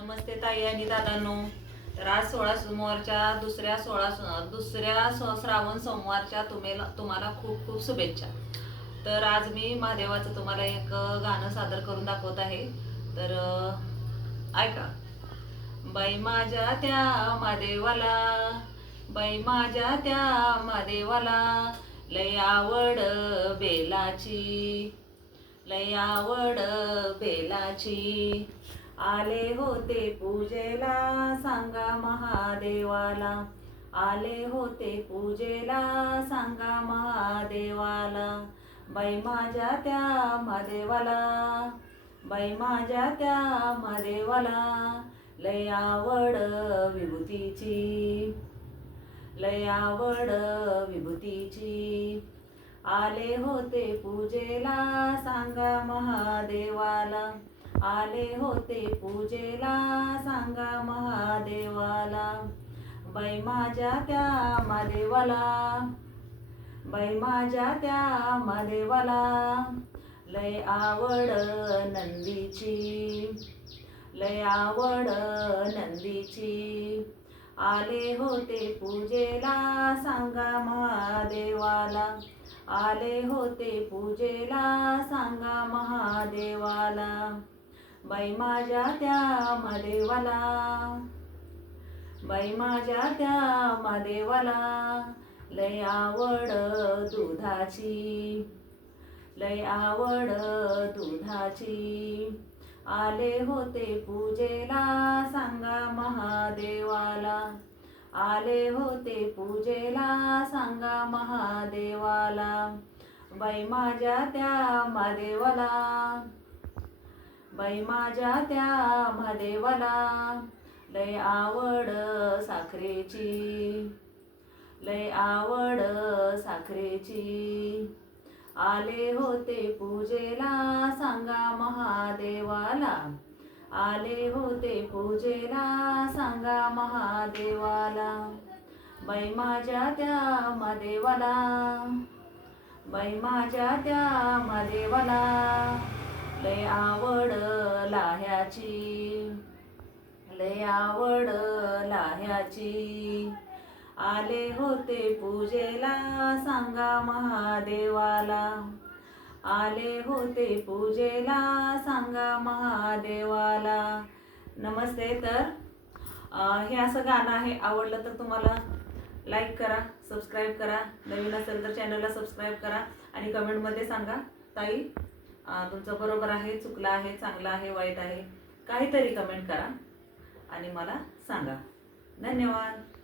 नमस्ते ताई आणि दादांनो. तर आज सोळा सोमवारच्या दुसऱ्या सोळा दुसऱ्या स- श्रावण सोमवारच्या तुम्हाला तुम्हाला खूप खूप शुभेच्छा. तर आज मी महादेवाचं तुम्हाला एक गाणं सादर करून दाखवत आहे. तर ऐका. बाई माझ्या त्या महादेवाला बाई माझ्या त्या महादेवाला लय आवड बेलाची लय आवड बेलाची. आले होते पूजेला सांगा महादेवाला. आले होते पूजेला सांगा महादेवाला. बाई माझ्या त्या महादेवाला बाई माझ्या त्या महादेवाला. लय आवड विभूतीची लय आवड विभूतीची. आले होते पूजेला सांगा महादेवाला. आले होते पूजेला. सांगा महादेवाला बाई माझ्या त्या महादेवाला. बाई माझ्या त्या महादेवाला लय आवड नंदीची. लय आवड नंदीची. आले होते पूजेला. सांगा महादेवाला. आले होते पूजेला. सांगा महादेवाला. बाई माझ्या त्या महादेवाला. बाई माझ्या त्या महादेवाला. लय आवड दुधाची. लय आवड दुधाची. आले होते पूजेला सांगा महादेवाला. आले होते पूजेला सांगा महादेवाला. बाई माझ्या त्या महादेवाला. बाई माझ्या त्या महादेवाला. लय आवड साखरेची. लय आवड साखरेची. आले होते पूजेला सांगा महादेवाला. आले होते पूजेला सांगा महादेवाला. बाई माझ्या त्या महादेवाला. बाई माझ्या त्या महादेवाला. लय आवड लाह्याची लय आवड लाह्याची आले होते पूजेला सांगा महादेवाला. आले होते पूजेला सांगा महादेवाला. नमस्ते तर हे असं गाणं आहे आवडलं तर तुम्हाला लाईक करा सबस्क्राईब करा. नवीन असेल तर चॅनलला सबस्क्राईब करा आणि कमेंटमध्ये सांगा ताई. तुमचं बरोबर आहे चुकलं आहे चांगलं आहे वाईट आहे काहीतरी कमेंट करा आणि मला सांगा. धन्यवाद.